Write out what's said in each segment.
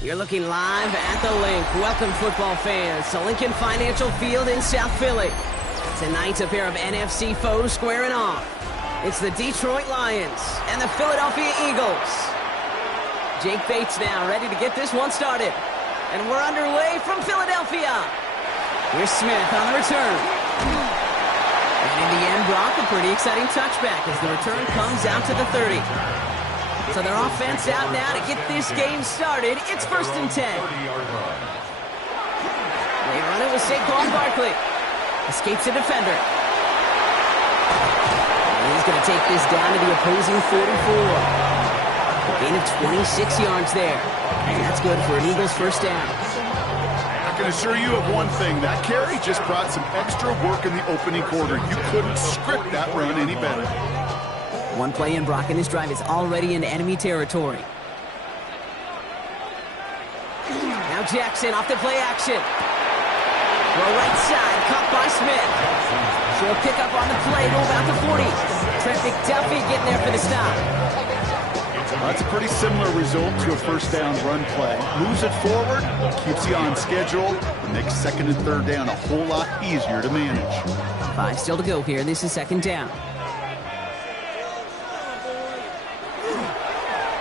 You're looking live at the Link. Welcome, football fans, to Lincoln Financial Field in South Philly. Tonight, a pair of NFC foes squaring off. It's the Detroit Lions and the Philadelphia Eagles. Jake Bates now ready to get this one started. And we're underway from Philadelphia. Here's Smith on the return. And in the end, Brock, a pretty exciting touchback as the return comes out to the 30. So their offense out now to get this game started. It's 1st and 10. They run it with Saquon Barkley. Escapes a defender. And he's going to take this down to the opposing 44. A gain of 26 yards there. And that's good for an Eagles first down. I can assure you of one thing. That carry just brought some extra work in the opening quarter. You couldn't script that run any better. One play in, Brock, and this drive is already into enemy territory. Now Jackson off the play action. Throw right side, caught by Smith. She'll pick up on the play to about the 40. Trent McDuffie getting there for the stop. That's a pretty similar result to a first down run play. Moves it forward, keeps you on schedule, and makes 2nd and 3rd down a whole lot easier to manage. 5 still to go here. This is 2nd down.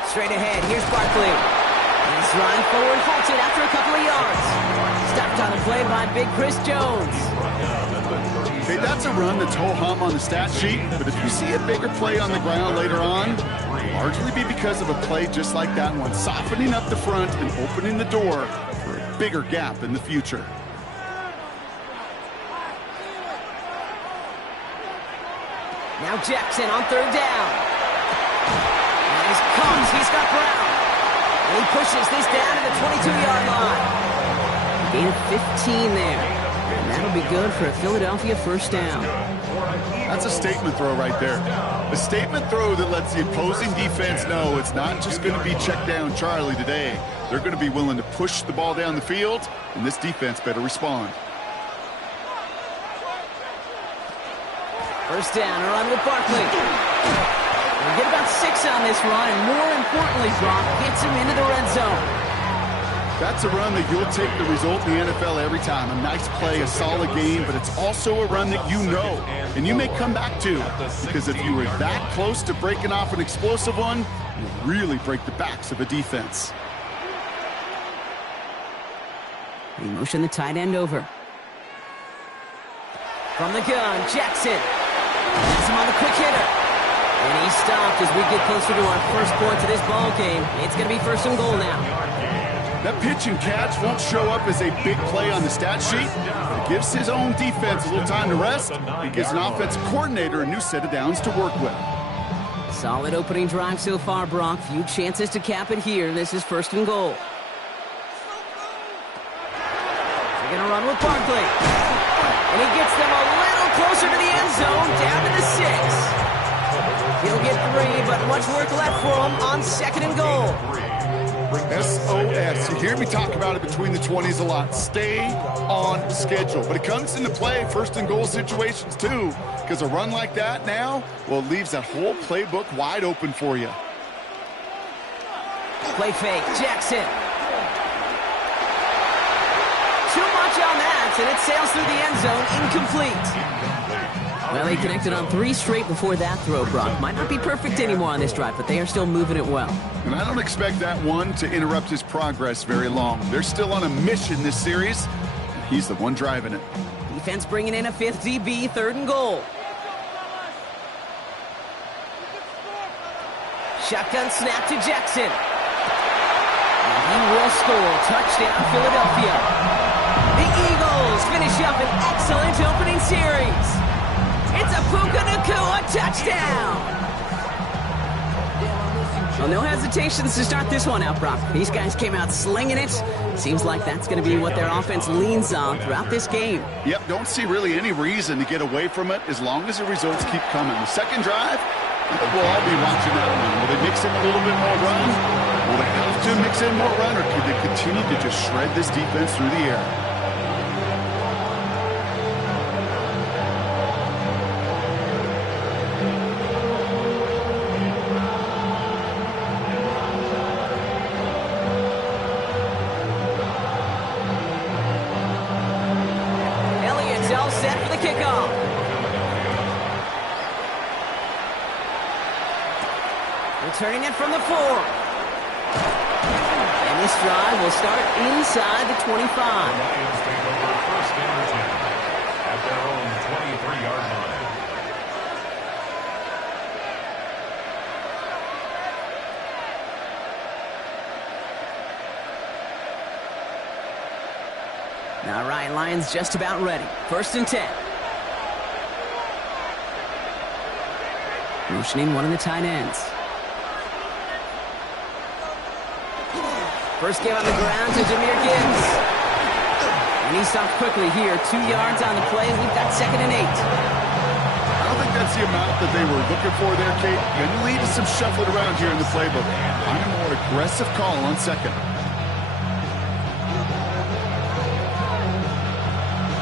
Straight ahead, here's Barkley. He's running forward, halted after a couple of yards. Stopped on the play by Big Chris Jones. Okay, that's a run that's ho-hum on the stat sheet, but if you see a bigger play on the ground later on, it'll largely be because of a play just like that one, softening up the front and opening the door for a bigger gap in the future. Now Jackson on 3rd down. He's got Brown. And he pushes this down to the 22-yard line. Gain of 15 there. And that'll be good for a Philadelphia first down. That's a statement throw right there. A statement throw that lets the opposing defense know it's not just going to be check down Charlie today. They're going to be willing to push the ball down the field, and this defense better respond. First down, a run with Barkley. We'll get about 6 on this run, and more importantly, Brock gets him into the red zone. That's a run that you'll take the result in the NFL every time. A nice play, a solid game, but it's also a run that you know, and you may come back to, because if you were that close to breaking off an explosive one, you really break the backs of a defense. He motioned the tight end over. From the gun, Jackson. Has him on the quick hitter. And he stopped as we get closer to our first point to this ball game. It's going to be 1st and goal now. That pitch and catch won't show up as a big play on the stat sheet. It gives his own defense a little time to rest. It gives an offensive coordinator a new set of downs to work with. Solid opening drive so far, Brock. Few chances to cap it here. This is 1st and goal. They're going to run with Barkley. And he gets them a little closer to the end zone, down to the 6. He'll get 3, but much work left for him on 2nd and goal. SOS. You hear me talk about it between the 20s a lot. Stay on schedule. But it comes into play 1st and goal situations too, because a run like that now, well, it leaves that whole playbook wide open for you. Play fake, Jackson. Too much on that, and it sails through the end zone, incomplete. Well, he connected on 3 straight before that throw, Brock. Might not be perfect anymore on this drive, but they are still moving it well. And I don't expect that one to interrupt his progress very long. They're still on a mission this series, and he's the one driving it. Defense bringing in a 5th DB, 3rd and goal. Shotgun snap to Jackson. And he will score. Touchdown, Philadelphia. The Eagles Lions finish up an excellent opening series. It's a Puka Nacua touchdown. Well, no hesitations to start this one out, Brock. These guys came out slinging it. Seems like that's going to be what their offense leans on throughout this game. Yep, don't see really any reason to get away from it as long as the results keep coming. The second drive, we'll all be watching that one. Will they mix in a little bit more run? Will they have to mix in more run, or could they continue to just shred this defense through the air? Returning it from the 4. And this drive will start inside the 25. Lions take over first and 10 at their own 23-yard line. All right, Lions just about ready. First and 10. Motioning one of the tight ends. First game on the ground to Jahmyr Gibbs. And he stopped quickly here. 2 yards on the play. We've got 2nd and 8. I don't think that's the amount that they were looking for there, Kate. Going to lead to some shuffling around here in the playbook. Find a more aggressive call on second.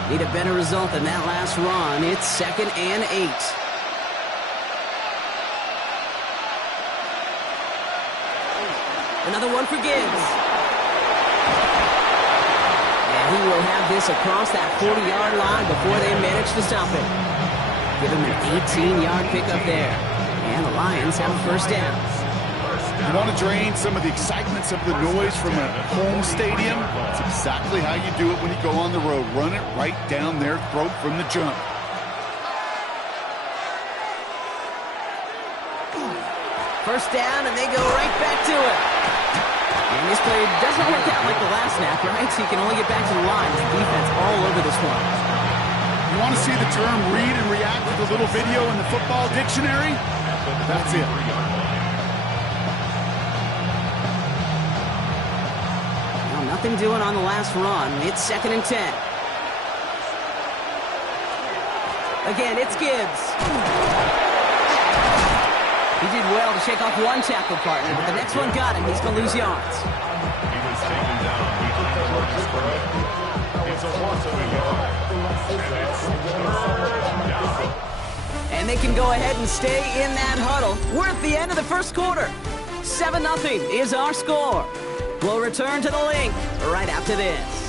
Need a better result than that last run. It's 2nd and 8. Another one for Gibbs. And he will have this across that 40-yard line before they manage to stop it. Give him an 18-yard pickup there. And the Lions have a first down. You want to drain some of the excitement, some of the noise from a home stadium? It's exactly how you do it when you go on the road. Run it right down their throat from the jump. First down, and they go right back to it. And this play doesn't work out like the last snap, right? So you can only get back to the line. The defense all over this one. You want to see the term read and react with a little video in the football dictionary? That's it. Well, nothing doing on the last run. It's 2nd and 10. Again, it's Gibbs. He did well to shake off one tackle partner, but the next one got him. He's going to lose yards. He was taken down. He took the first spread. It's a loss of a yard. And they can go ahead and stay in that huddle. We're at the end of the first quarter. 7-0 is our score. We'll return to the link right after this.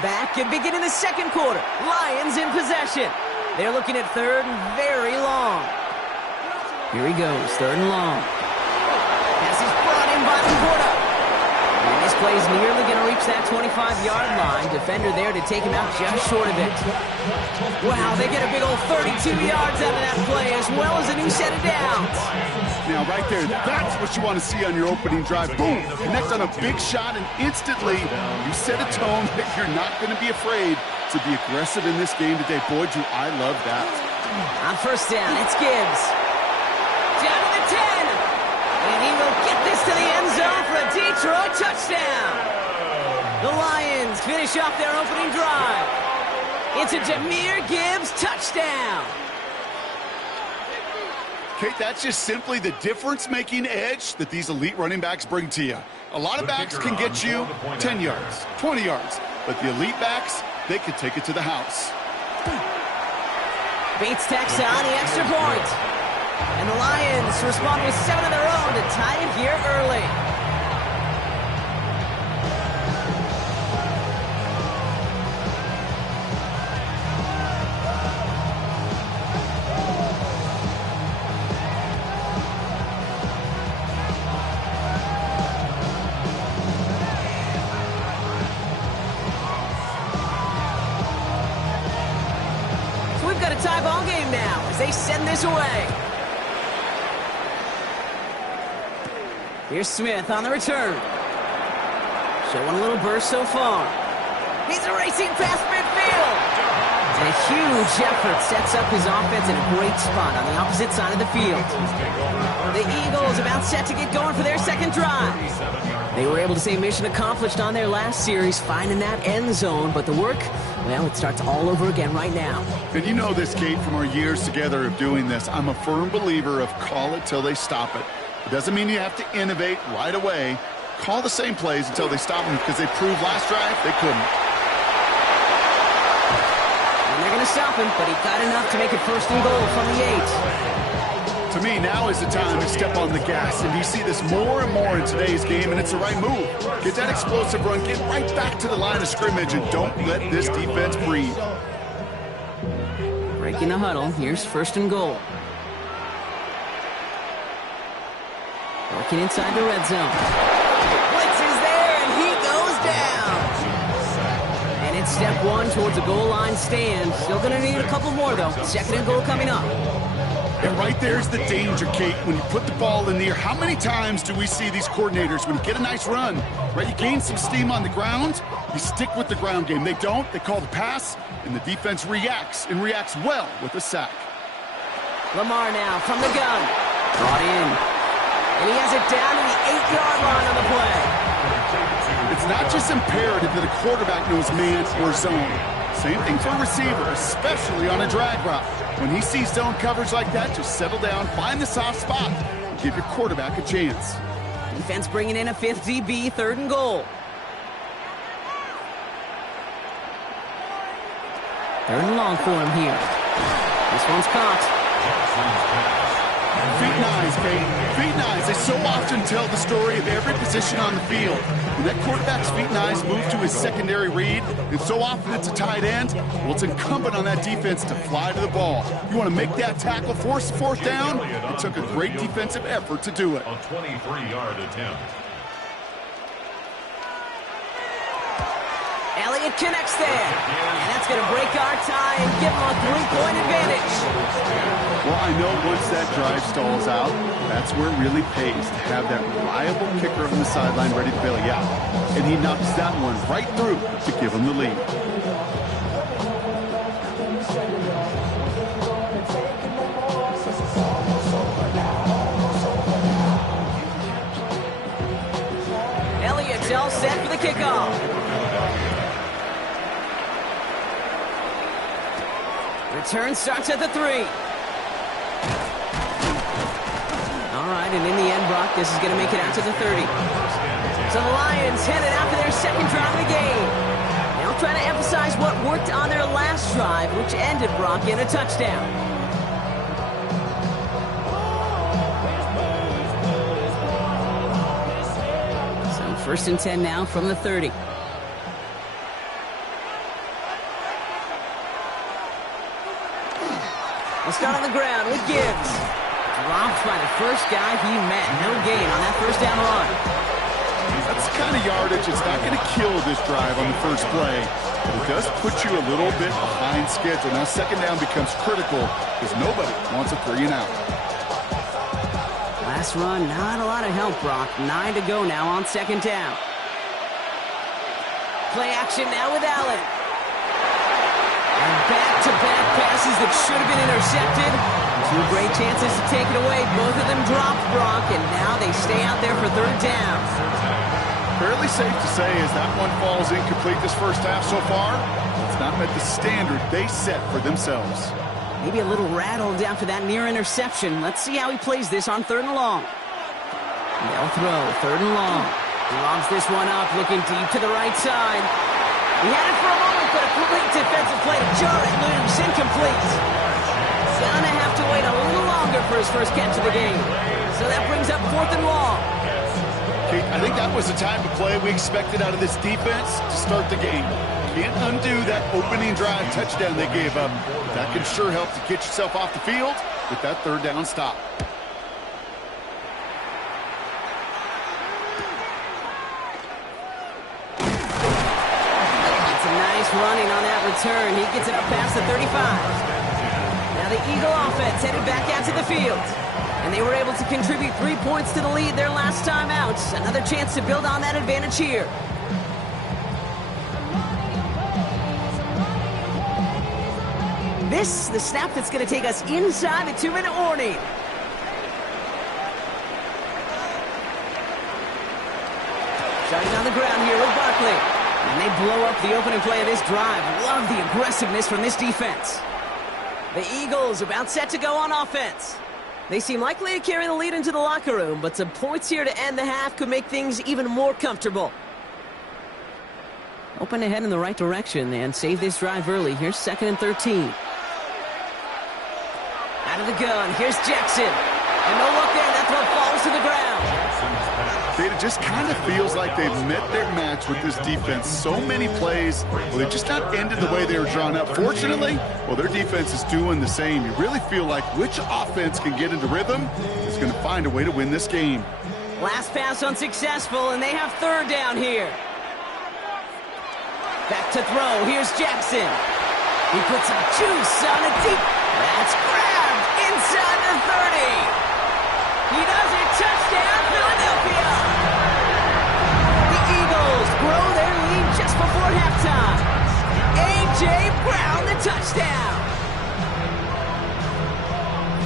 Back and beginning the second quarter. Lions in possession. They're looking at 3rd and very long. Here he goes, 3rd and long. Pass is brought in by Laporta. And this play's nearly going to reach that 25-yard line. Defender there to take him out just short of it. Wow, they get a big old 32 yards out of that play, as well as a new set of downs. Now, right there, that's what you want to see on your opening drive. Boom! Connect on a big shot, and instantly you set a tone that you're not going to be afraid to be aggressive in this game today. Boy, do I love that. On first down, it's Gibbs. Down to the 10. And he will get this to the end zone for a Detroit touchdown. The Lions finish off their opening drive. It's a Jahmyr Gibbs touchdown. Kate, that's just simply the difference-making edge that these elite running backs bring to you. A lot of backs can get you 10 yards, 20 yards, but the elite backs, they can take it to the house. Bates tacks on the extra point. And the Lions respond with 7 of their own to tie it here early. Tie ball game now as they send this away. Here's Smith on the return. Showing a little burst so far. He's racing past midfield. And a huge effort sets up his offense in a great spot on the opposite side of the field. The Eagles about set to get going for their second drive. They were able to say mission accomplished on their last series, finding that end zone. But the work, well, it starts all over again right now. And you know this, Kate, from our years together of doing this. I'm a firm believer of call it till they stop it. It doesn't mean you have to innovate right away. Call the same plays until they stop them, because they proved last drive they couldn't. And they're going to stop him, but he got enough to make it 1st and goal from the 8. To me, now is the time to step on the gas, and you see this more and more in today's game, and it's the right move. Get that explosive run, get right back to the line of scrimmage, and don't let this defense breathe. Breaking the huddle, here's 1st and goal. Working inside the red zone. Blitz is there, and he goes down. And it's step 1 towards a goal line stand. Still going to need a couple more, though. 2nd and goal coming up. And right there's the danger, Kate. When you put the ball in the air, how many times do we see these coordinators, when you get a nice run, right, you gain some steam on the ground, you stick with the ground game. They don't, they call the pass, and the defense reacts, and reacts well with a sack. Lamar now from the gun. Brought in. And he has it down to the 8-yard line on the play. It's not just imperative that a quarterback knows man or zone. Same thing for a receiver, especially on a drag route. When he sees zone coverage like that, just settle down, find the soft spot, and give your quarterback a chance. Defense bringing in a 5th DB, 3rd and goal. 3rd and long for him here. This one's caught. Feet and eyes, Kate. Feet and eyes. They so often tell the story of every position on the field. When that quarterback's feet and eyes move to his secondary read, and so often it's a tight end, well, it's incumbent on that defense to fly to the ball. You want to make that tackle, force the 4th down? It took a great defensive effort to do it. A 23-yard attempt. Elliott connects there. And that's going to break our tie and give him a 3-point advantage. Well, I know once that drive stalls out, that's where it really pays to have that reliable kicker on the sideline ready to bail you out. And he knocks that one right through to give him the lead. Elliott's all set for the kickoff. Return starts at the 3. All right, and in the end, Brock, this is going to make it out to the 30. So the Lions headed out for their 2nd drive of the game. Now trying to emphasize what worked on their last drive, which ended, Brock, in a touchdown. So 1st and 10 now from the 30. We'll start on the ground with Gibbs. Dropped by the first guy he met. No gain on that 1st down run. That's the kind of yardage that's not going to kill this drive on the first play. But it does put you a little bit behind schedule. Now 2nd down becomes critical because nobody wants a 3 and out. Last run, not a lot of help, Brock. 9 to go now on 2nd down. Play action now with Allen. And back-to-back passes that should have been intercepted. 2 great chances to take it away. Both of them dropped, Brock, and now they stay out there for 3rd down. Fairly safe to say as that one falls incomplete this first half so far, it's not met the standard they set for themselves. Maybe a little rattled after that near interception. Let's see how he plays this on 3rd and long. They'll throw, 3rd and long. He lobs this one up, looking deep to the right side. He had it for a moment, but a complete defensive play to jar it loose, incomplete. Gonna have to wait a little longer for his first catch of the game. So that brings up 4th and long. Kate, I think that was the type of play we expected out of this defense to start the game. Can't undo that opening drive touchdown they gave up. That can sure help to get yourself off the field with that 3rd down stop. Running on that return. He gets it up past the 35. Now the Eagle offense headed back out to the field. And they were able to contribute 3 points to the lead their last time out. Another chance to build on that advantage here. This, the snap that's going to take us inside the 2-minute warning. Starting on the ground here with Barkley. And they blow up the opening play of this drive. Love the aggressiveness from this defense. The Eagles about set to go on offense. They seem likely to carry the lead into the locker room, but some points here to end the half could make things even more comfortable. Open ahead in the right direction and save this drive early. Here's 2nd and 13. Out of the gun, here's Jackson. And no look there, that throw falls to the ground. It just kind of feels like they've met their match with this defense. So many plays, well, they just not ended the way they were drawn up. Fortunately, well, their defense is doing the same. You really feel like which offense can get into rhythm is going to find a way to win this game. Last pass unsuccessful, and they have 3rd down here. Back to throw. Here's Jackson. He puts some juice on a deep. That's grabbed inside the 30. He does it. Touchdown, Philadelphia. The Eagles grow their lead just before halftime. A.J. Brown, the touchdown.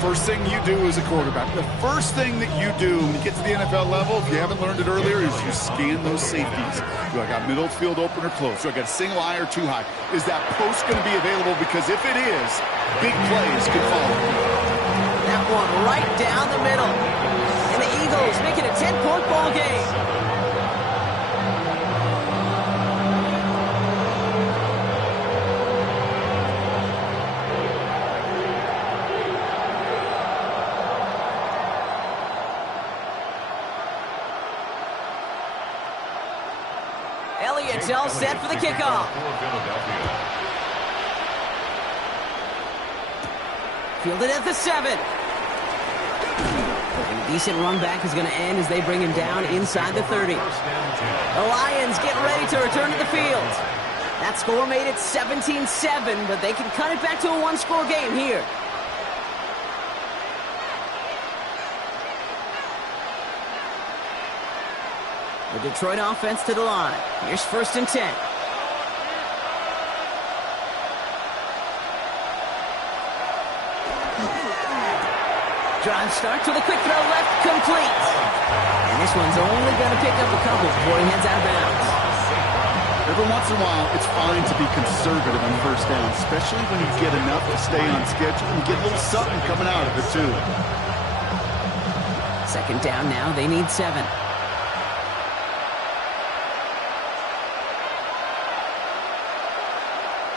First thing you do as a quarterback, the first thing that you do when you get to the NFL level, if you haven't learned it earlier, is you scan those safeties. Do I got middle field open or close? Do I got a single high or too high? Is that post going to be available? Because if it is, big plays could follow. That one right down the middle. And the Eagles make it a 10-point ball game. Elliott's all set for the kickoff. Fielded at the 7. And a decent run back is going to end as they bring him down inside the 30. The Lions get ready to return to the field. That score made it 17-7, but they can cut it back to a one-score game here. The Detroit offense to the line. Here's 1st and 10. Drive starts with a quick throw left, complete. And this one's only going to pick up a couple before he heads out of bounds. Every once in a while, it's fine to be conservative on 1st down, especially when you get enough to stay on schedule and get a little something coming out of it, too. 2nd down now, they need 7.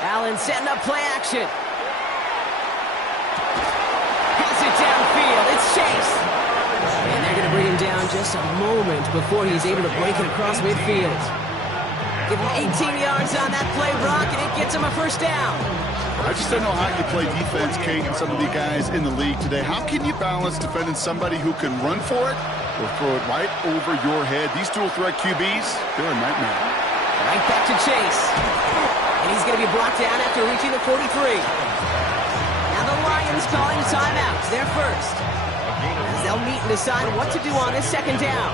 Allen setting up play action. Has it downfield. It's Chase. And they're going to bring him down just a moment before he's able to break it across midfield. Give him 18 yards on that play, Brock, and it gets him a 1st down. I just don't know how you play defense, Kate, and some of the guys in the league today. How can you balance defending somebody who can run for it or throw it right over your head? These dual threat QBs, they're a nightmare. Right back to Chase. And he's going to be brought down after reaching the 43. Now the Lions calling timeouts. They're first. As they'll meet and decide what to do on this 2nd down.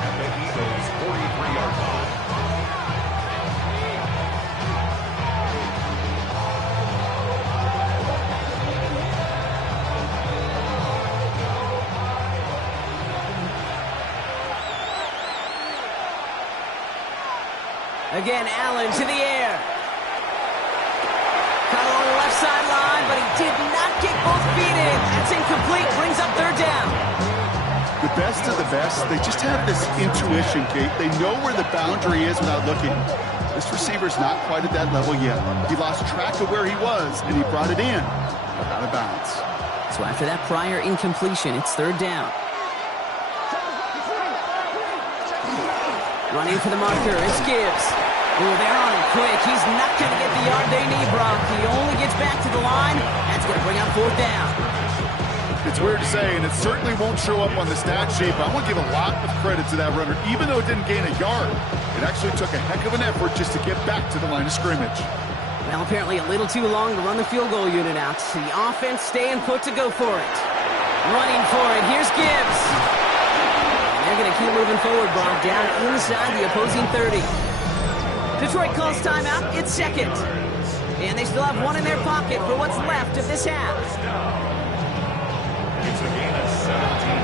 At the Eagles' 43-yard line. Again, Allen to the air. Caught along the left sideline, but he did not get both feet in. That's incomplete. Brings up 3rd down. The best of the best, they just have this intuition, Kate. They know where the boundary is without looking. This receiver's not quite at that level yet. He lost track of where he was, and he brought it in, but out of bounds. So after that prior incompletion, it's 3rd down. Running for the marker, it's Gibbs. Oh, they're on him quick. He's not going to get the yard they need, Brock. He only gets back to the line. That's going to bring up 4th down. It's weird to say, and it certainly won't show up on the stat sheet, but I want to give a lot of credit to that runner. Even though it didn't gain a yard, it actually took a heck of an effort just to get back to the line of scrimmage. Well, apparently a little too long to run the field goal unit out. The offense staying put to go for it. Running for it. Here's Gibbs. They're going to keep moving forward, Brock, down inside the opposing 30. Detroit calls timeout. It's 2nd. And they still have one in their pocket for what's left of this half. It's a gain of 17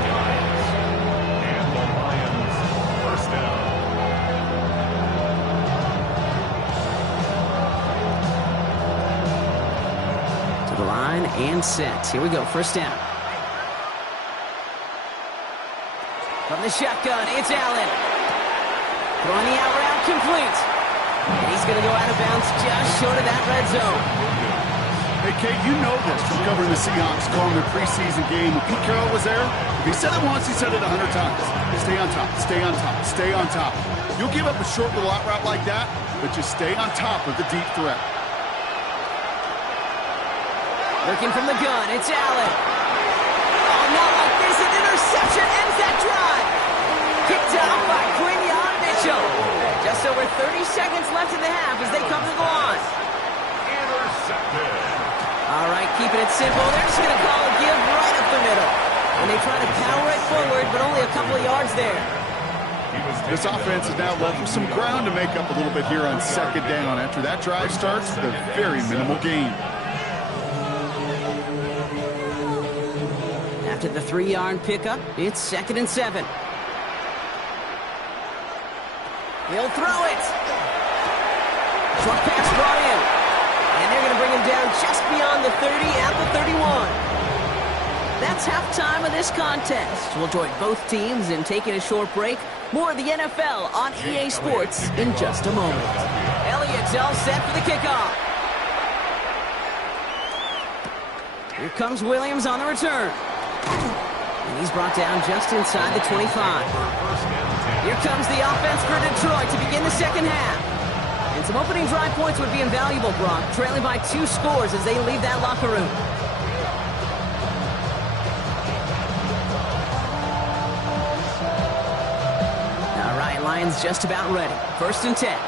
yards. And the Lions, first down. To the line and set. Here we go, first down. From the shotgun, it's Allen. Throwing the out route, complete. And he's going to go out of bounds just short of that red zone. Hey, Kate, you know this from covering the Seahawks, calling their preseason game. When Pete Carroll was there, if he said it once, he said it 100 times. Stay on top, stay on top, stay on top. You'll give up a short little out route like that, but just stay on top of the deep threat. Working from the gun, it's Allen. Oh, not like this. An interception ends that drive. Kicked out by Quinyon Mitchell. Just over 30 seconds left in the half as they come to the line. Intercepted. All right, keeping it simple. They're just going to call a give right up the middle. And they try to power it forward, but only a couple of yards there. This offense has now left with some ground to make up a little bit here on second down after that drive starts with a very minimal gain. After the 3-yard pickup, it's 2nd and 7. He'll throw it. Short pass brought in. And they're going to bring him down just beyond the 30 at the 31. That's halftime of this contest. We'll join both teams in taking a short break. More of the NFL on EA Sports in just a moment. Elliott's all set for the kickoff. Here comes Williams on the return. And he's brought down just inside the 25. Here comes the offense for Detroit to begin the second half. And some opening drive points would be invaluable, Brock, trailing by 2 scores as they leave that locker room. All right, Lions just about ready. 1st and 10.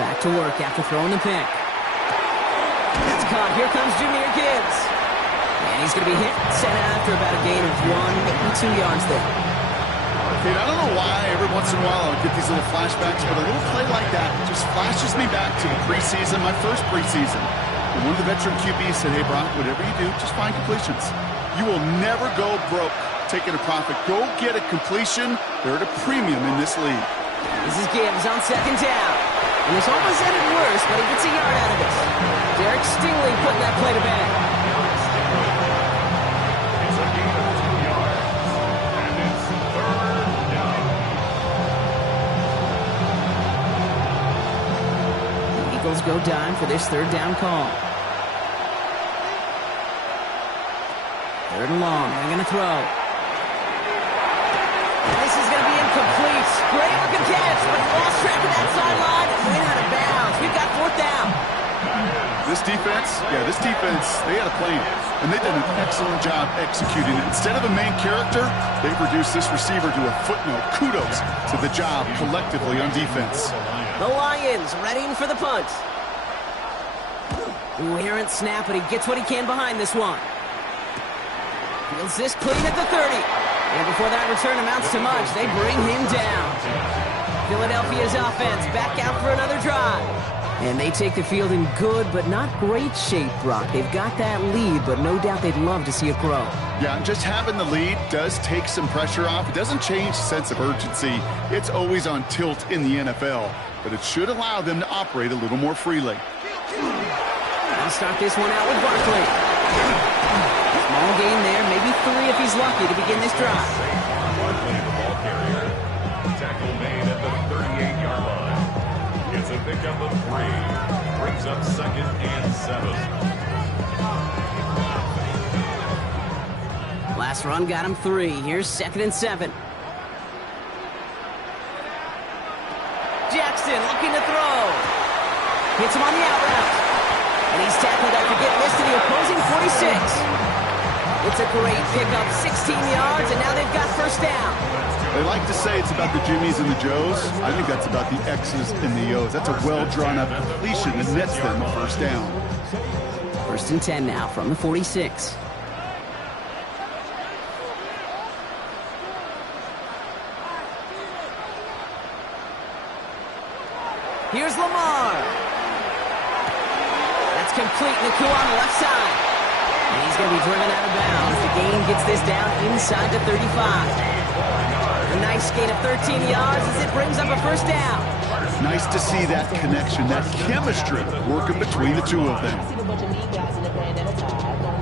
Back to work after throwing the pick. It's caught. Here comes Jahmyr Gibbs. And he's going to be hit, sent after about a gain of 1, maybe 2 yards there. Kate, I don't know why every once in a while I'll get these little flashbacks, but a little play like that just flashes me back to the preseason, my first preseason. And one of the veteran QBs said, hey, Brock, whatever you do, just find completions. You will never go broke taking a profit. Go get a completion. They're at a premium in this league. This is Gibbs on 2nd down. And this almost ended worse, but he gets a yard out of this. Derek Stingley putting that play to bed. It's a gain of 2 yards. And it's 3rd down. The Eagles go dime for this 3rd down call. 3rd and long. They're going to throw. This is going to be incomplete. Great looking catch, but he lost track of that sideline and went out of bounds. We've got 4th down. This defense, they had a plan, and they did an excellent job executing it. Instead of a main character, they've reduced this receiver to a footnote. Kudos to the job collectively on defense. The Lions readying for the punt. Ooh, errant snap, but he gets what he can behind this one. Feels this clean at the 30. And before that return amounts to much, they bring him down. Philadelphia's offense back out for another drive. And they take the field in good but not great shape, Brock. They've got that lead, but no doubt they'd love to see it grow. Yeah, just having the lead does take some pressure off. It doesn't change the sense of urgency. It's always on tilt in the NFL, but it should allow them to operate a little more freely. I'll start this one out with Barkley. Small gain there, maybe 3 if he's lucky to begin this drive. Barkley, the ball carrier. Tackle made at the 38-yard line. It's a pickup of 3. Brings up 2nd and 7. Last run got him 3. Here's 2nd and 7. Jackson looking to throw. Hits him on the out route. And he's tackled after getting this to the opposing 46. It's a great pickup, 16 yards, and now they've got 1st down. They like to say it's about the Jimmies and the Joes. I think that's about the X's and the O's. That's a well-drawn-up completion that nets them a 1st down. 1st and 10 now from the 46. Here's Lamar. That's complete. Nacua on the left side. And he's going to be driven out of bounds. The gain gets this down inside the 35. A nice gain of 13 yards as it brings up a first down. Nice to see that connection, that chemistry working between the two of them.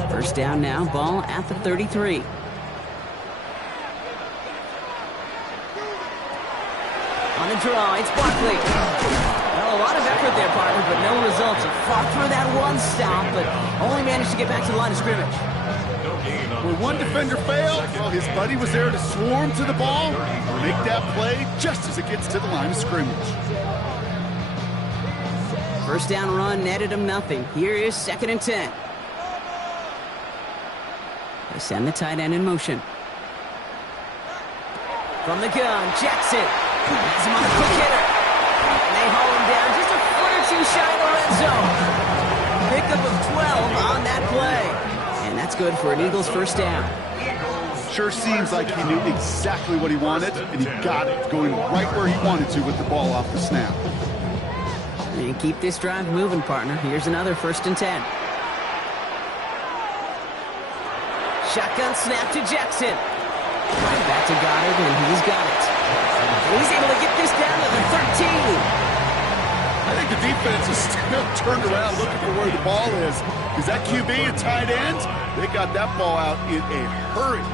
First down now, ball at the 33. On the draw, it's Barkley. Well, a lot of effort there, partner, but no results. He fought through that one stop, but only managed to get back to the line of scrimmage. When one defender failed, well, his buddy was there to swarm to the ball, make that play just as it gets to the line of scrimmage. First down run netted him nothing. Here is 2nd and 10. They send the tight end in motion. From the gun, Jackson. Has him on a quick hitter. And they haul him down just a foot or two shy of the red zone. Pickup of 12 on that play. And that's good for an Eagles first down. Sure seems like he knew exactly what he wanted, and he got it, going right where he wanted to with the ball off the snap. And keep this drive moving, partner. Here's another 1st and 10. Shotgun snap to Jackson. Right back to Goddard, and he's got it. And he's able to get this down to the 13. I think the defense is still turned around looking for where the ball is. Because that QB and tight end, they got that ball out in a hurry.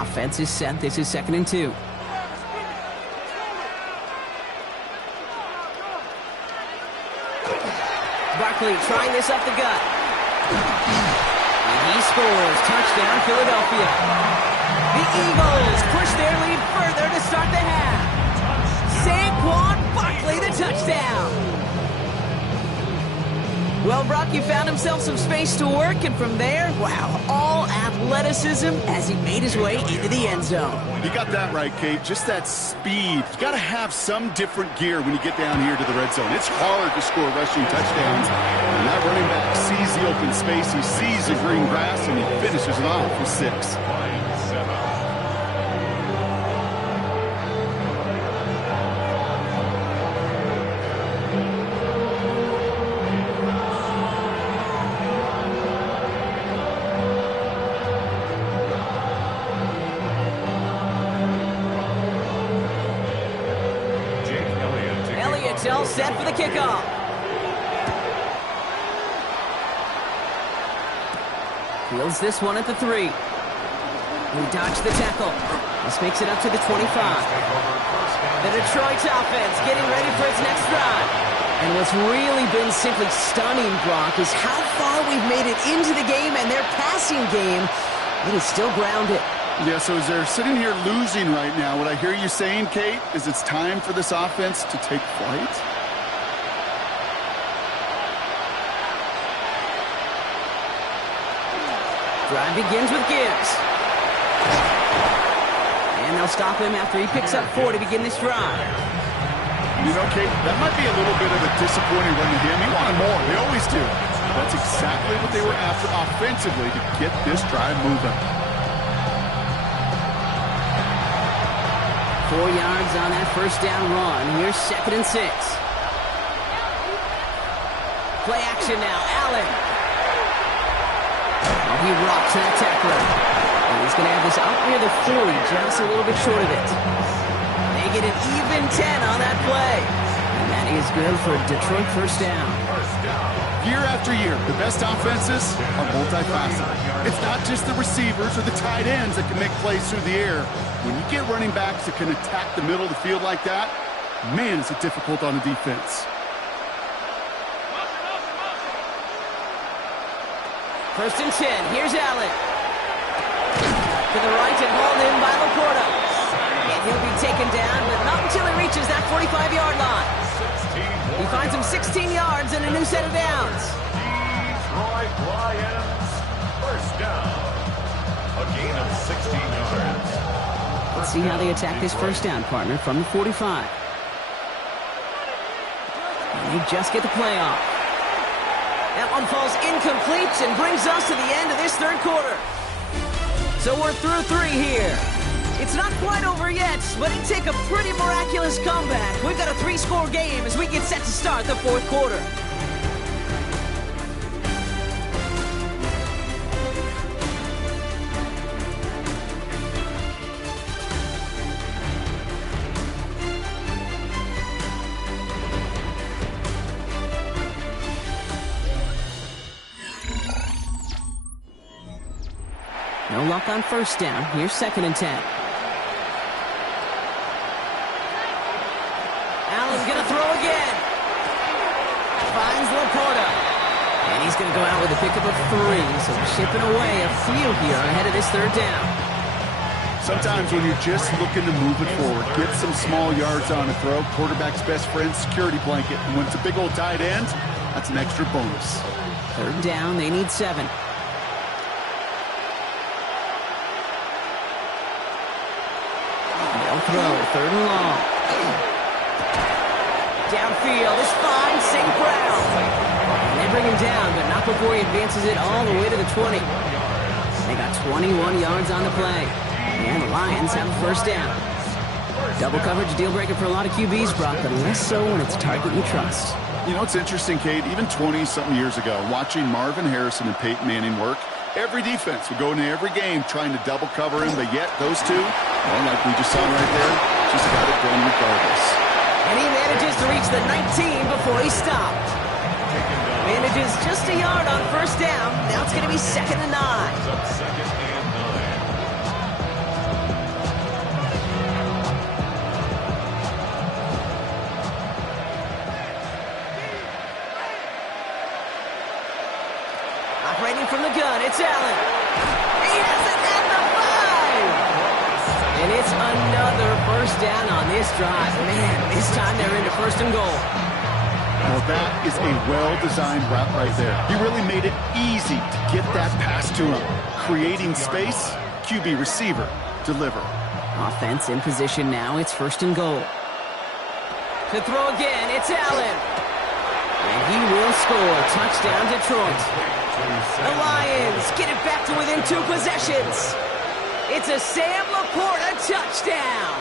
Offense is set. This is 2nd and 2. Barkley trying this up the gut. And he scores. Touchdown, Philadelphia. The Eagles push their lead further to start the half. Saquon Barkley, the touchdown. Well, Brock, you found himself some space to work, and from there, wow, all athleticism as he made his way into the end zone. You got that right, Kate. Just that speed. You got to have some different gear when you get down here to the red zone. It's hard to score rushing touchdowns. And that running back sees the open space, he sees the green grass, and he finishes it off with 6. All set for the kickoff. Fields this one at the 3. He dodged the tackle. This makes it up to the 25. The Detroit offense getting ready for its next drive. And what's really been simply stunning, Brock, is how far we've made it into the game, and their passing game, it is still grounded. Yeah, so as they're sitting here losing right now, what I hear you saying, Kate, is it's time for this offense to take flight? Drive begins with Gibbs. And they'll stop him after he picks up 4 to begin this drive. You know, Kate, that might be a little bit of a disappointing run to him. He wanted more. They always do. That's exactly what they were after offensively to get this drive moving. 4 yards on that first down run. Here's 2nd and 6. Play action now. Allen. Oh, he rocks that tackler. And he's going to have this out near the 40, just a little bit short of it. They get an even 10 on that play. And that is good for a Detroit first down. Year after year, the best offenses are multifaceted. It's not just the receivers or the tight ends that can make plays through the air. When you get running backs that can attack the middle of the field like that, man, is it difficult on the defense. First and 10. Here's Allen. To the right and hauled in by Laporta. And he'll be taken down, but not until he reaches that 45-yard line. He finds him 16 yards and a new set of downs. Detroit Lions, first down. A gain of 16 yards. Let's see how they attack this first down, partner, from the 45. And they just get the play off. That one falls incomplete and brings us to the end of this third quarter. So we're through 3 here. It's It's not quite over yet, but it'd take a pretty miraculous comeback. We've got a 3-score game as we get set to start the fourth quarter. No luck on first down. Here's 2nd and 10. Allen's going to throw again. Finds Laporta. And he's going to go out with a pickup of 3. So chipping away a few here ahead of this 3rd down. Sometimes when you're just looking to move it forward, get some small yards on a throw, quarterback's best friend, security blanket. And when it's a big old tight end, that's an extra bonus. 3rd down, they need 7. Throw, 3rd and long. Downfield, this finds St. Brown. And they bring him down, but not before he advances it all the way to the 20. They got 21 yards on the play. And the Lions have a 1st down. Double coverage deal breaker for a lot of QBs, Brock, but less so when it's a target you trust. You know, it's interesting, Kate, even 20-something years ago, watching Marvin Harrison and Peyton Manning work, every defense would go into every game trying to double cover him, but yet those two, well, like we just saw right there, just got it done regardless. And he manages to reach the 19 before he stopped. Manages just a yard on 1st down. Now it's going to be 2nd and 9. 2nd and 9. Operating from the gun, it's Allen. He has it at the 5. And it's another 1st down on this drive. Man, this time they're into 1st and goal. Well, that is a well-designed route right there. He really made it easy to get that pass to him. Creating space, QB receiver, deliver. Offense in position now, it's 1st and goal. To throw again, it's Allen. And he will score. Touchdown, Detroit. The Lions get it back to within 2 possessions. It's a Sam Laporta touchdown.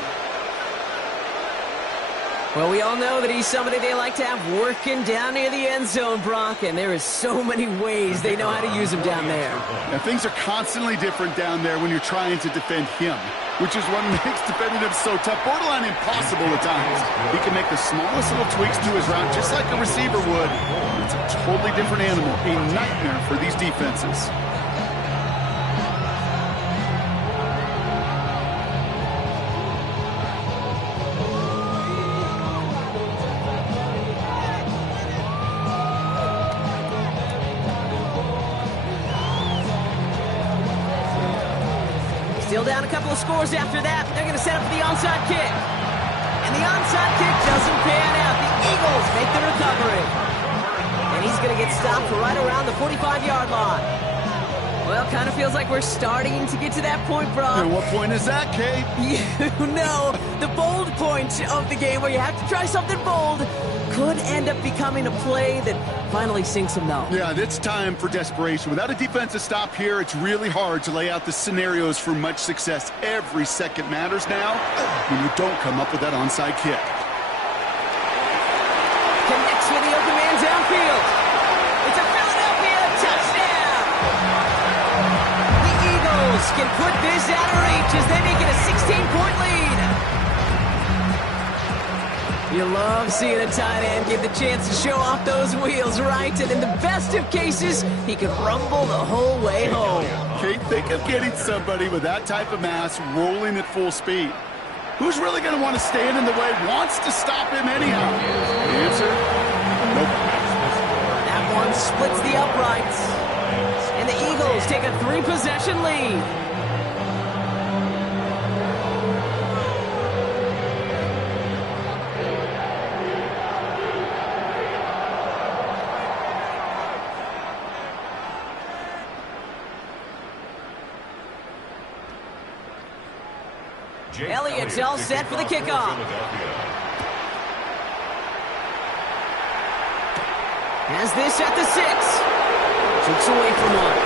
Well, we all know that he's somebody they like to have working down near the end zone, Brock, and there is so many ways they know how to use him down there. Now, things are constantly different down there when you're trying to defend him, which is what makes defending him so tough, borderline impossible at times. He can make the smallest little tweaks to his route just like a receiver would. It's a totally different animal, a nightmare for these defenses. Still down a couple of scores after that. They're going to set up for the onside kick. And the onside kick doesn't pan out. The Eagles make the recovery. And he's going to get stopped right around the 45-yard line. Well, kind of feels like we're starting to get to that point, Brock. And what point is that, Kate? You know, the bold point of the game where you have to try something bold could end up becoming a play that finally sinks him, though. Yeah, it's time for desperation. Without a defensive stop here, it's really hard to lay out the scenarios for much success. Every second matters now when you don't come up with that onside kick. Connects with the open man downfield. It's a Philadelphia touchdown. The Eagles can put this out of reach as they make it a 16-point lead. You love seeing a tight end get the chance to show off those wheels, right? And in the best of cases, he could rumble the whole way home. Kate, think of getting somebody with that type of mass rolling at full speed. Who's really going to want to stand in the way, wants to stop him anyhow? The answer? Nope. That one splits the uprights. And the Eagles take a 3-possession lead. Elliott's all set for the kickoff. Has this at the 6. Kicks away from one.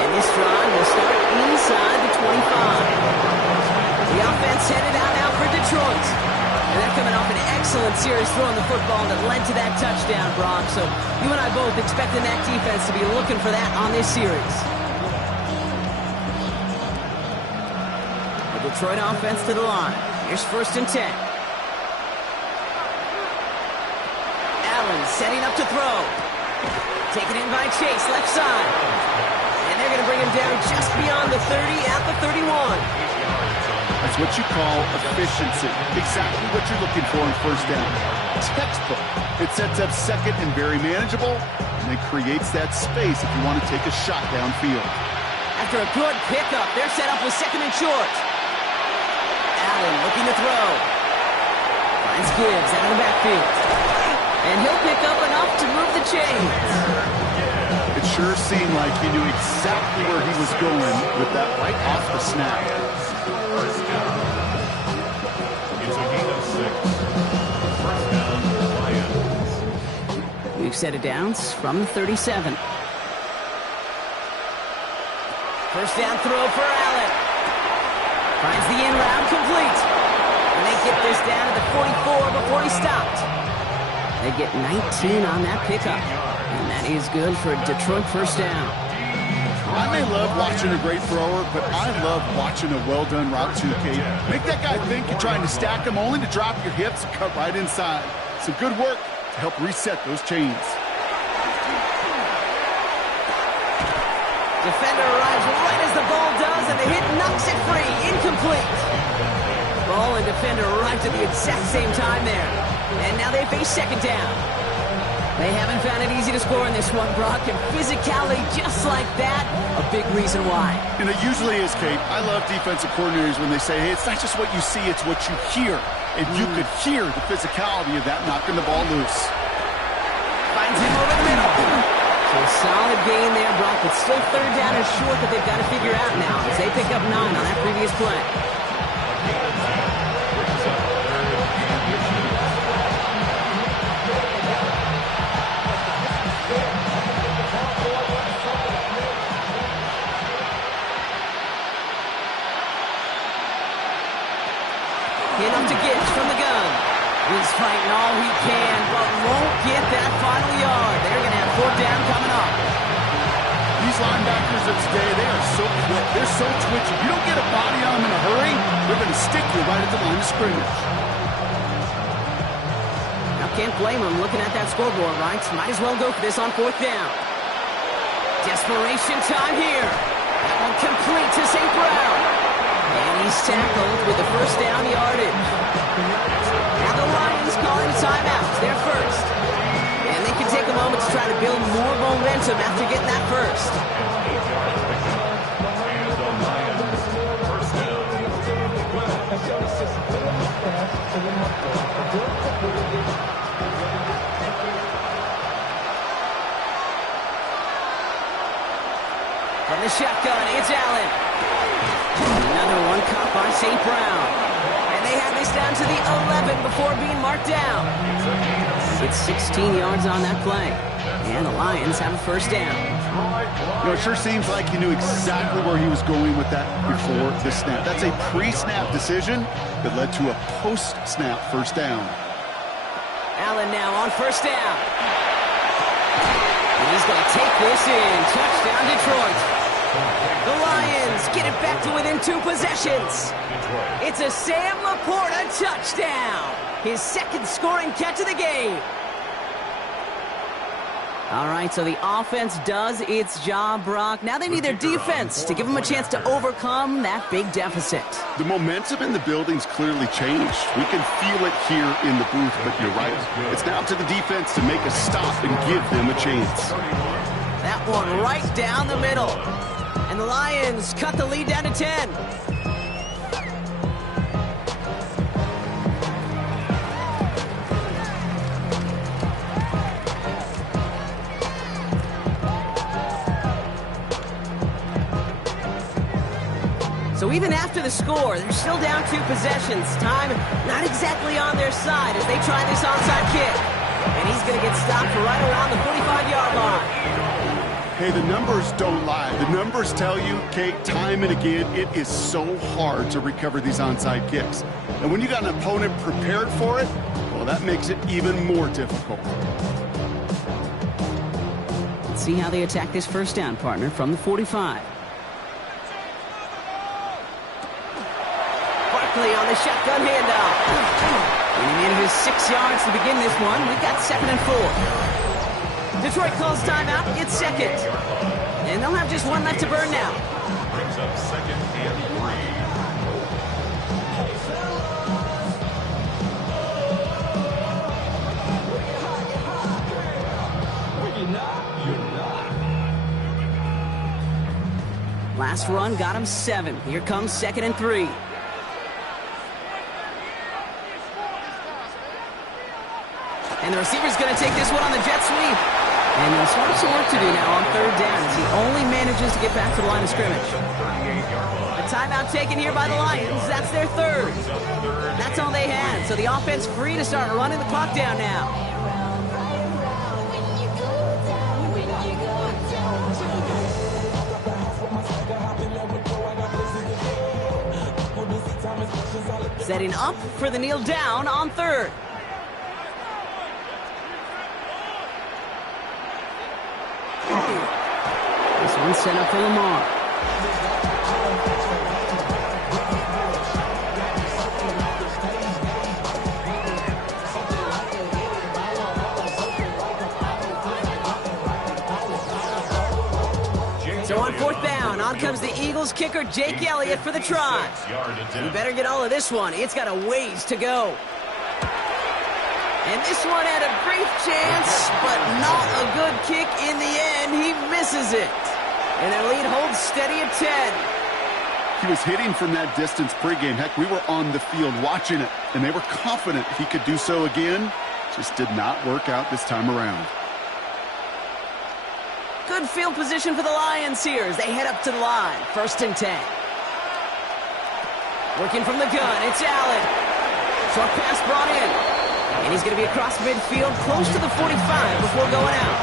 And this drive will start inside the 25. The offense headed out now for Detroit. And they're coming off an excellent series throwing the football that led to that touchdown, Brock. So you and I both expecting that defense to be looking for that on this series. The Detroit offense to the line. Here's 1st and 10. Allen setting up to throw. Taken in by Chase, left side. And they're going to bring him down just beyond the 30 at the 31. That's what you call efficiency. Exactly what you're looking for in 1st down. Textbook. It sets up 2nd and very manageable, and it creates that space if you want to take a shot downfield. After a good pickup, they're set up with 2nd and short. Allen looking to throw. Finds Gibbs out of the backfield. And he'll pick up enough to move the chains. It sure seemed like he knew exactly where he was going with that right off the snap. 1st down. It's a gain of 6. 1st down, Lions. We've set it downs from the 37. 1st down throw for Allen. Finds the in route complete. And they get this down to the 44 before he stopped. They get 19 on that pickup. And that is good for a Detroit 1st down. I may love watching a great thrower, but I love watching a well-done route too, Kate. Make that guy think you're trying to stack him only to drop your hips and cut right inside. So good work to help reset those chains. Defender arrives right as the ball does, and the hit knocks it free. Incomplete. Ball and defender arrived at the exact same time there. And now they face 2nd down. They haven't found it easy to score in this one, Brock, and physicality just like that, a big reason why. And it usually is, Kate. I love defensive coordinators when they say, hey, it's not just what you see, it's what you hear. And you could hear the physicality of that knocking the ball loose. Finds him over the middle. So a solid gain there, Brock, but still 3rd down and short that they've got to figure out now as they pick up 9 on that previous play. Enough to Gibbs from the gun. He's fighting all he can, but won't get that final yard. They're going to have 4th down coming up. These linebackers of today, they are so quick. They're so twitchy. You don't get a body on them in a hurry, they're going to stick you right at the line of scrimmage. Now, can't blame him looking at that scoreboard, right? Might as well go for this on 4th down. Desperation time here. That one complete to St. Brown. And he's tackled with the 1st down yardage. Now the Lions calling timeouts. They're 1st. And they can take a moment to try to build more momentum after getting that 1st. From the shotgun, it's Allen. Another one caught by St. Brown. And they have this down to the 11 before being marked down. It's 16 yards on that play. And the Lions have a 1st down. You know, it sure seems like he knew exactly where he was going with that before the snap. That's a pre-snap decision that led to a post-snap 1st down. Allen now on 1st down. And he's going to take this in. Touchdown, Detroit. The Lions get it back to within 2 possessions. It's a Sam Laporta touchdown. His 2nd scoring catch of the game. All right, so the offense does its job, Brock. Now they need their defense to give them a chance to overcome that big deficit. The momentum in the building's clearly changed. We can feel it here in the booth, but you're right. It's now up to the defense to make a stop and give them a chance. That one right down the middle. And the Lions cut the lead down to 10. So even after the score, they're still down 2 possessions. Time not exactly on their side as they try this onside kick. And he's going to get stopped right around the 45-yard line. Hey, the numbers don't lie. The numbers tell you, Kate, time and again, it is so hard to recover these onside kicks. And when you got an opponent prepared for it, well, that makes it even more difficult. Let's see how they attack this first down, partner, from the 45. Barkley on the shotgun handoff. And he manages 6 yards to begin this one. We've got 2nd and 4. Detroit calls timeout. It's 2nd. And they'll have just 1 left to burn now. Brings up 2nd and 3. Last run got him 7. Here comes 2nd and 3. And the receiver's going to take this one on the jet sweep. And he'll start some work to do now on 3rd down as he only manages to get back to the line of scrimmage. A timeout taken here by the Lions. That's their 3rd. That's all they had. So the offense free to start running the clock down now. Setting up for the kneel down on 3rd. This one's set up for Lamar. So on 4th down, on comes the Eagles kicker, Jake Elliott, for the try. You better get all of this one. It's got a ways to go. And this one had a brief chance, but not a good kick in the end. He misses it. And their lead holds steady at 10. He was hitting from that distance pregame. Heck, we were on the field watching it, and they were confident he could do so again. Just did not work out this time around. Good field position for the Lions here as they head up to the line. 1st and 10. Working from the gun, it's Allen. Short pass brought in. And he's going to be across midfield, close to the 45 before going out.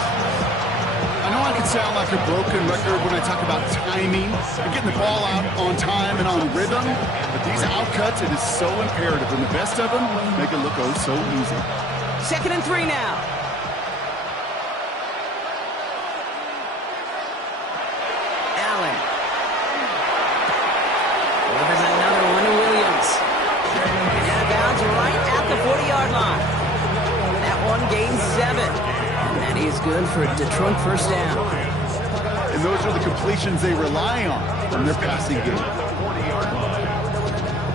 I know I can sound like a broken record when I talk about timing and getting the ball out on time and on rhythm, but these outcuts, it is so imperative, and the best of them make it look oh so easy. 2nd and 3 now. Allen. Delivers another one to Williams. And out of bounds right at the 40-yard line. That one gains 7. And that is good for a Detroit first down. And those are the completions they rely on from their passing game.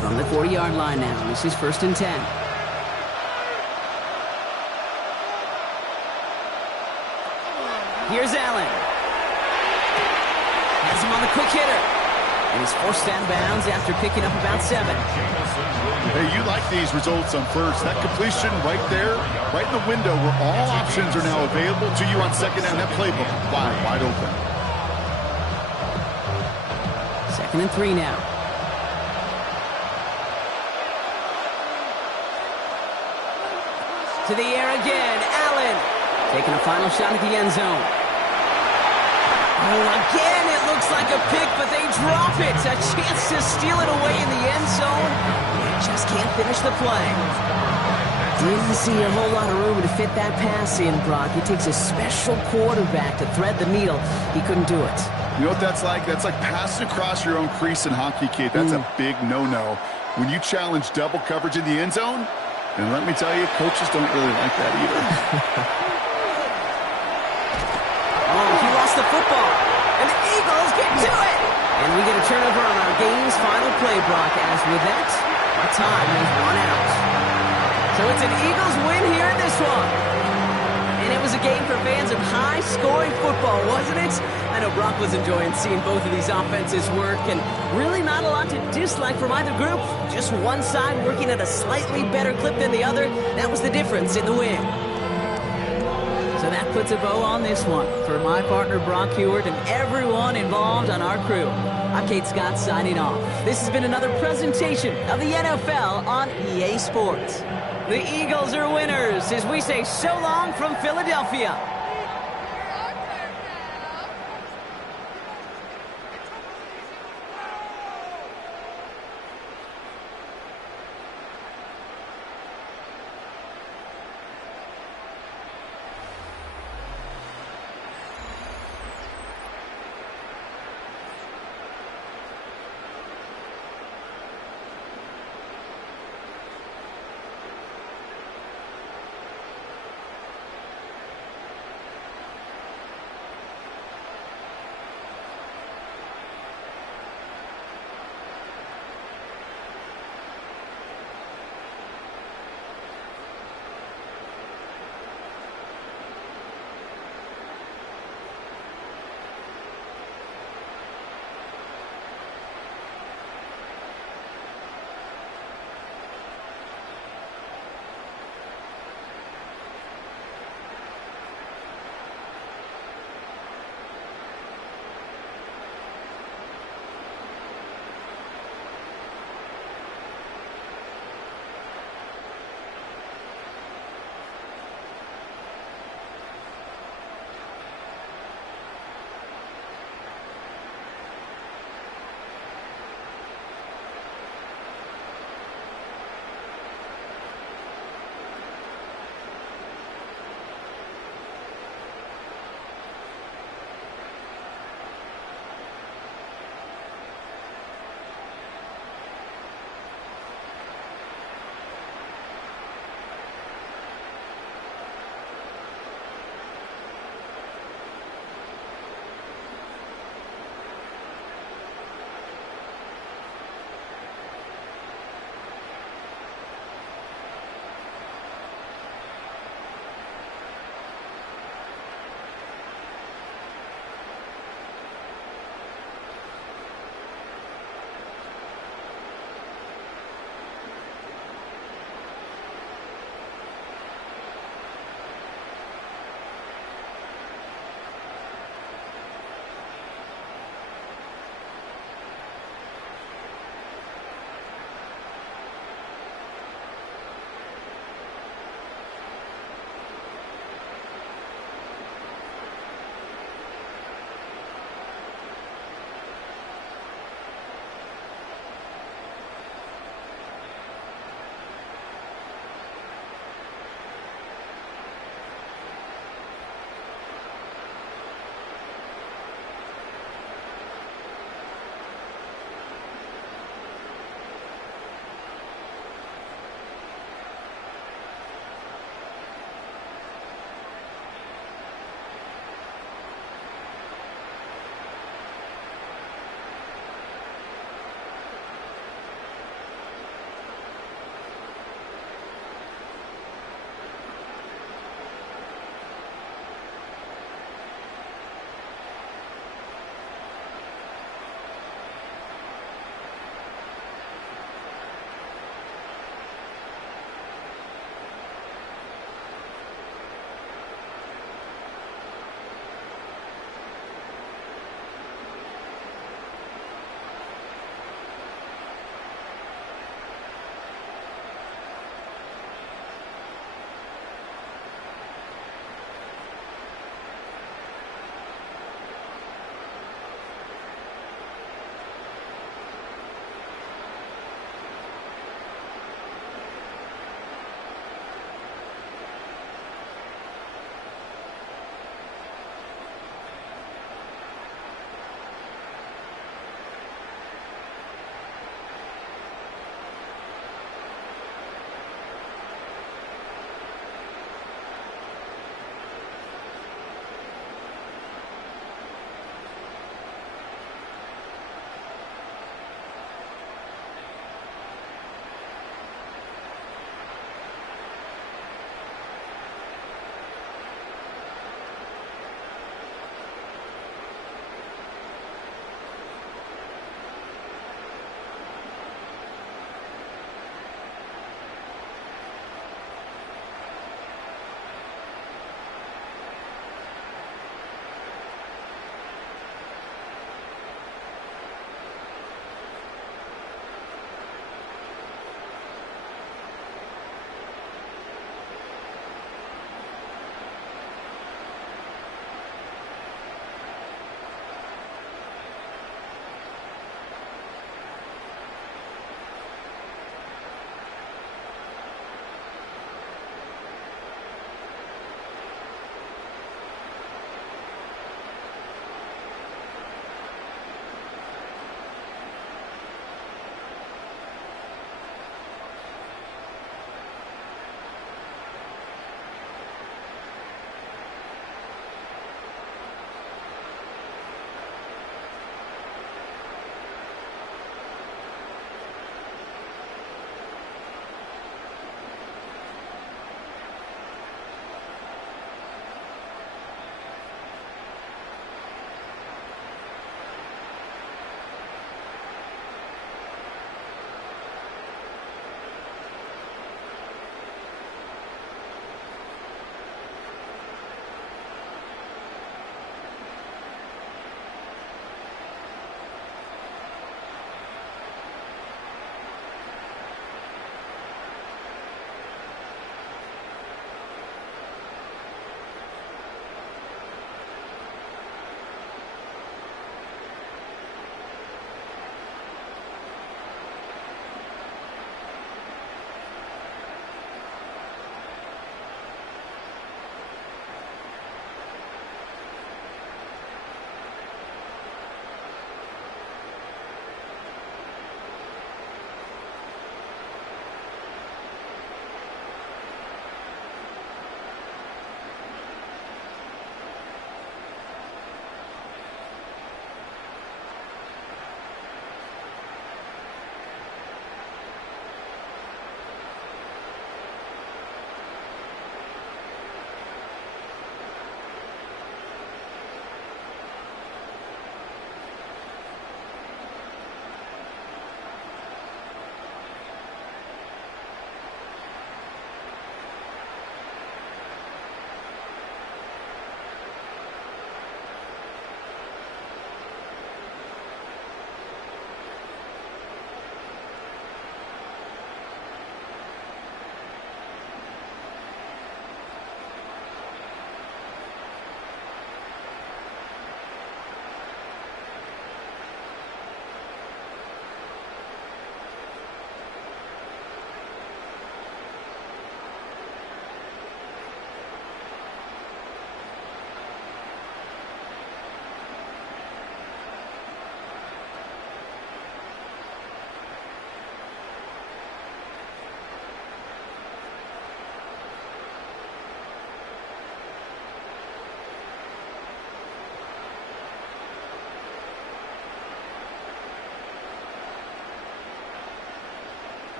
From the 40-yard line now, this is 1st and 10. Here's Allen. Has him on the quick hitter. And he's forced out of bounds after picking up about 7. Hey, you like these results on 1st. That completion right there, right in the window where all options are now available to you on 2nd down. That playbook wide open. 2nd and 3 now. To the air again, Allen. Taking a final shot at the end zone. Oh, again, it looks like a pick, but they drop it. A chance to steal it away in the end zone. They just can't finish the play. Didn't see a whole lot of room to fit that pass in, Brock. It takes a special quarterback to thread the needle. He couldn't do it. You know what that's like? That's like passing across your own crease in hockey, kid. That's a big no-no. When you challenge double coverage in the end zone, and let me tell you, coaches don't really like that either. Oh, he lost the football. And the Eagles get to it. And we get a turnover on our game's final play, Brock. As with that, our time is run out. So it's an Eagles win here in this one. And it was a game for fans of high-scoring football, wasn't it? I know Brock was enjoying seeing both of these offenses work, and really not a lot to dislike from either group. Just one side working at a slightly better clip than the other. That was the difference in the win. So that puts a bow on this one. For my partner, Brock Huard, and everyone involved on our crew, I'm Kate Scott signing off. This has been another presentation of the NFL on EA Sports. The Eagles are winners as we say so long from Philadelphia.